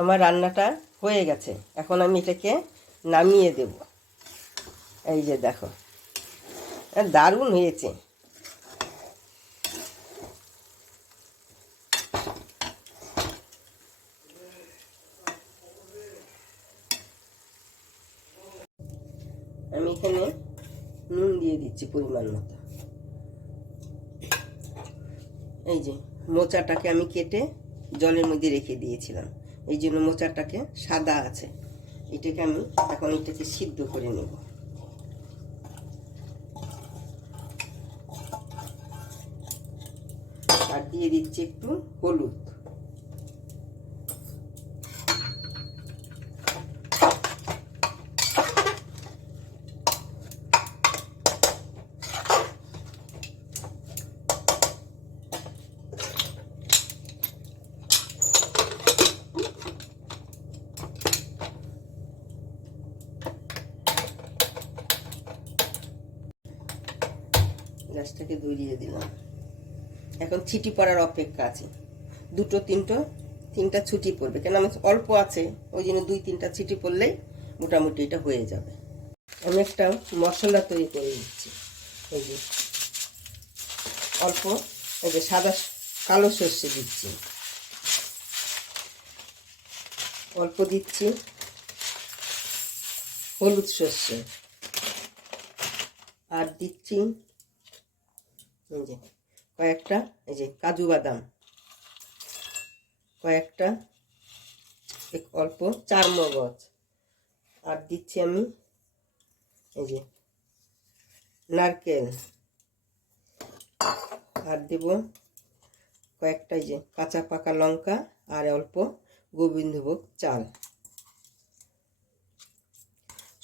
আমার রান্নাটা হয়ে গেছে। এখন আমি এটাকে নামিয়ে দেব। এই যে দেখো, দারুণ হয়েছে। আমি এখানে নুন দিয়ে দিচ্ছি পরিমাণ মতো। এই যে মোচাটাকে আমি কেটে জলের মধ্যে রেখে দিয়েছিলাম, এই জন্য মোচাটাকে সাদা আছে। এটাকে আমি এখন এটাকে সিদ্ধ করে নেব। আর দিয়ে দিচ্ছি একটু হলুদ। গ্যাসটাকে ধরিয়ে দিলাম। এখন ছিটি পড়ার অপেক্ষা আছে। দুটো তিনটা ছুটি পড়বে, কেন আমার অল্প আছে, ওই জন্য 2-3টা ছিটি পড়লেই মোটামুটি এটা হয়ে যাবে। আমি একটা মশলা তৈরি করে দিচ্ছি। এই যে অল্প এই যে কালো সর্ষে দিচ্ছি, অল্প দিচ্ছি হলুদ সর্ষে, আর দিচ্ছি এই যে কয়েকটা এই যে কাজু বাদাম, কয়েকটা অল্প চারমগজ, আর দিচ্ছি আমি এই যে নারকেল, আর দেব কয়েকটা এই যে কাঁচা পাকা লঙ্কা, আর অল্প গোবিন্দভোগ চাল।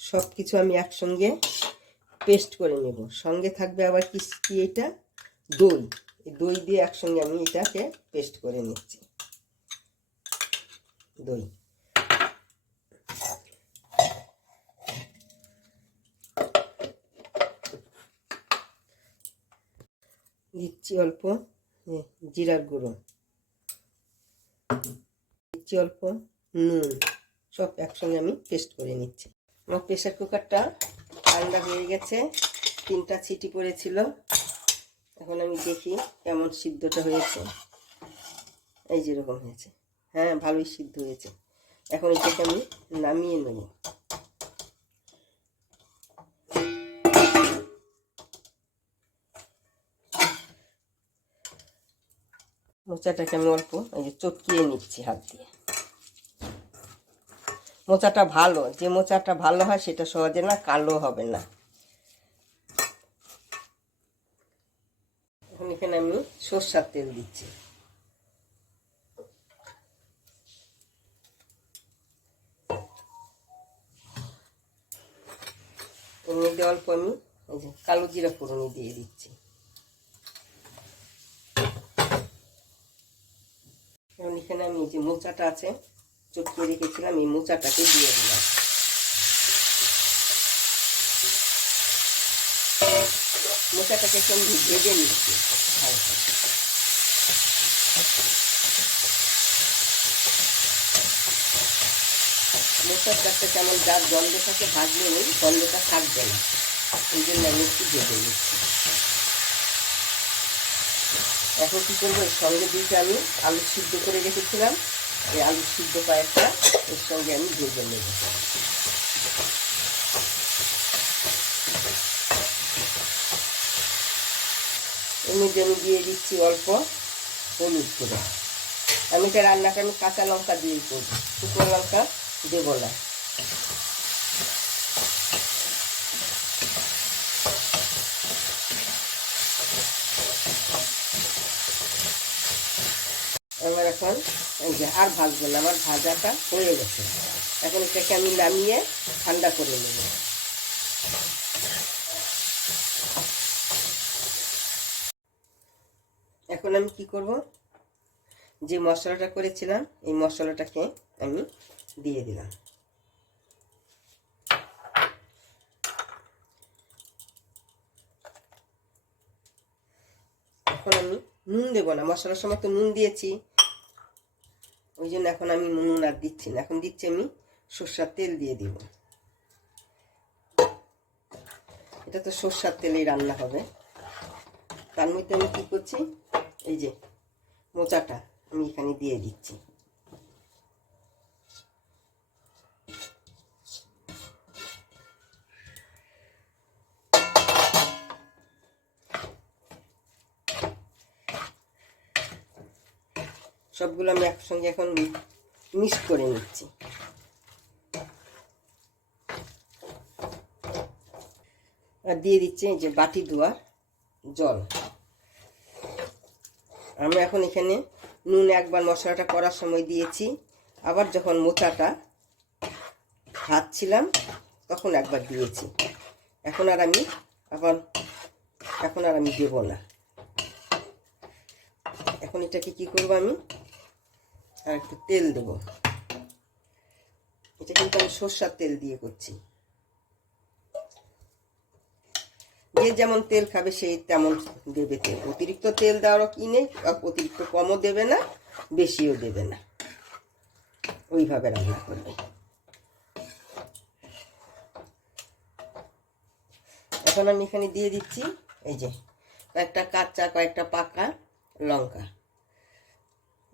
সব কিছু আমি একসঙ্গে পেস্ট করে নেব। সঙ্গে থাকবে আবার কি এটা দই। এই দই দিয়ে একসঙ্গে আমি এটাকে পেস্ট করে নিচ্ছি। দই দিচ্ছি, অল্প জিরার গুঁড়ো দিচ্ছি, অল্প নুন। সব একসঙ্গে আমি পেস্ট করে নিচ্ছি। আমার প্রেসার কুকারটা ঠান্ডা হয়ে গেছে, 3টা সিটি পড়েছিল। এখন আমি দেখি কেমন সিদ্ধটা হয়েছে। এই যেরকম হয়েছে, হ্যাঁ ভালোই সিদ্ধ হয়েছে। এখন এটাকে আমি নামিয়ে নেব। মোচাটাকে আমি অল্প এই যে চটকিয়ে নিচ্ছি হাত দিয়ে। মোচাটা ভালো, যে মোচাটা ভালো হয় সেটা সহজে না কালো হবে না। এখন এখানে আমি সরষের তেল দিচ্ছি। এর মধ্যে অল্প আমি এই যে কালো জিরা ফোড়ন দিয়ে দিচ্ছি। এখন এখানে আমি যে মোচাটা আছে চটকিয়ে রেখেছিলাম, এই মোচাটাকে দিয়ে দিলাম। মোচাটাকে একটু ভেজে নিচ্ছি হালকা। মোচার চারটে কেমন যার গন্ধ থাকে ভাজলে ওই গন্ধটা থাকবে না, এই জন্য আমি একটু ভেজে নিচ্ছি। এখন কী করবো, এর সঙ্গে দিতে আমি আলু সিদ্ধ করে রেখেছিলাম, এই আলু সিদ্ধ কয়েকটা এর সঙ্গে আমি ভেজে নেব। এর মধ্যে আমি দিয়ে দিচ্ছি অল্প হলুদ গুঁড়ো। আমি এটা রান্নাটা আমি কাঁচা লঙ্কা দিয়েই করবো, শুকনো লঙ্কা দেবো না। আমার এখন এই যে আর ভাজবো না, আমার ভাজাটা হয়ে গেছে। এখন এটাকে আমি নামিয়ে ঠান্ডা করে নেব। এখন আমি কি করব, যে মশলাটা করেছিলাম এই মশলাটাকে আমি দিয়ে দিলাম। এখন আমি নুন দেবো না, মশলার সময় তো নুন দিয়েছি, ওই জন্য এখন আমি নুন আর দিচ্ছি না, এখন দিচ্ছি আমি সর্ষার তেল দিয়ে দিব। এটা তো সর্ষার তেলেই রান্না হবে। তার মধ্যে আমি কী করছি, এই যে মোচাটা আমি এখানে দিয়ে দিচ্ছি। সবগুলো আমি একসঙ্গে এখন মিক্স করে নিচ্ছি। আর দিয়ে দিচ্ছি এই যে বাটি ধোয়ার জল। আমি এখন এখানে নুন একবার মশলাটা করার সময় দিয়েছি, আবার যখন মোচাটা ভাজছিলাম তখন একবার দিয়েছি। এখন আর আমি দেব না। এখন এটাকে কি করব, আমি আর একটু তেল দেব। এটা কিন্তু আমি সর্ষার তেল দিয়ে করছি। যে যেমন তেল খাবে সেই তেমন দেবে তেল। অতিরিক্ত তেল দেওয়ারও কি নেই, অতিরিক্ত কমও দেবে না, বেশিও দেবে না, ওইভাবে রান্না করবে। এখন আমি এখানে দিয়ে দিচ্ছি এই যে কয়েকটা কাঁচা কয়েকটা পাকা লঙ্কা,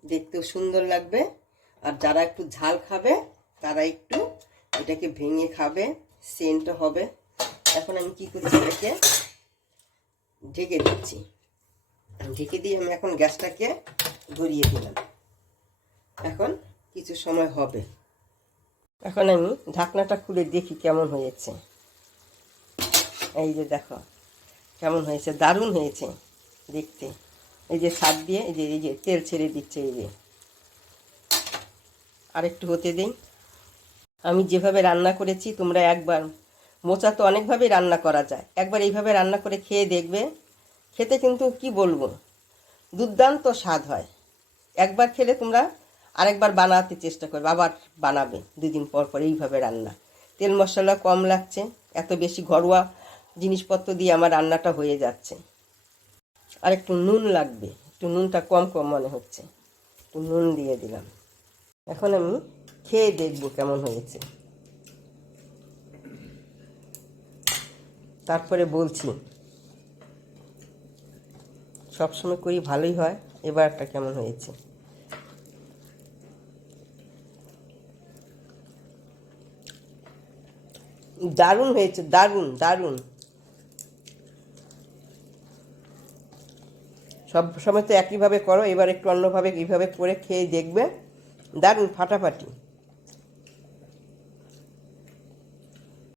দেখতেও সুন্দর লাগবে। আর যারা একটু ঝাল খাবে তারা একটু এটাকে ভেঙে খাবে, সেন্টও হবে। এখন আমি কি করছি, এটাকে ঢেকে দিচ্ছি। ঢেকে দিয়ে আমি এখন গ্যাসটাকে ধরিয়ে দিলাম। এখন কিছু সময় হবে। এখন আমি ঢাকনাটা খুলে দেখি কেমন হয়েছে। এই যে দেখো কেমন হয়েছে, দারুণ হয়েছে দেখতে। এই যে ছাদ দিয়ে এই যে তেল ছেড়ে দিচ্ছে। এই যে আরেকটু হতে দিই। আমি যেভাবে রান্না করেছি তোমরা একবার, মোচা তো অনেকভাবেই রান্না করা যায়, একবার এইভাবে রান্না করে খেয়ে দেখবে। খেতে কিন্তু কি বলবো, দুর্দান্ত স্বাদ হয়। একবার খেলে তোমরা আরেকবার বানাতে চেষ্টা করবে, আবার বানাবে 2 দিন পর পর এইভাবে রান্না। তেল মশলা কম লাগছে, এত বেশি ঘরোয়া জিনিসপত্র দিয়ে আমার রান্নাটা হয়ে যাচ্ছে। আর একটু নুন লাগবে, একটু নুনটা কম কম মনে হচ্ছে, একটু নুন দিয়ে দিলাম। এখন আমি খেয়ে দেখব কেমন হয়েছে, তারপরে বলছি। সবসময় করি ভালোই হয়, এবারটা কেমন হয়েছে। দারুণ হয়েছে, দারুণ দারুণ। সব সময় তো একইভাবে করো, এবার একটু অন্যভাবে এইভাবে করে খেয়ে দেখবে, দারুণ ফাটাফাটি।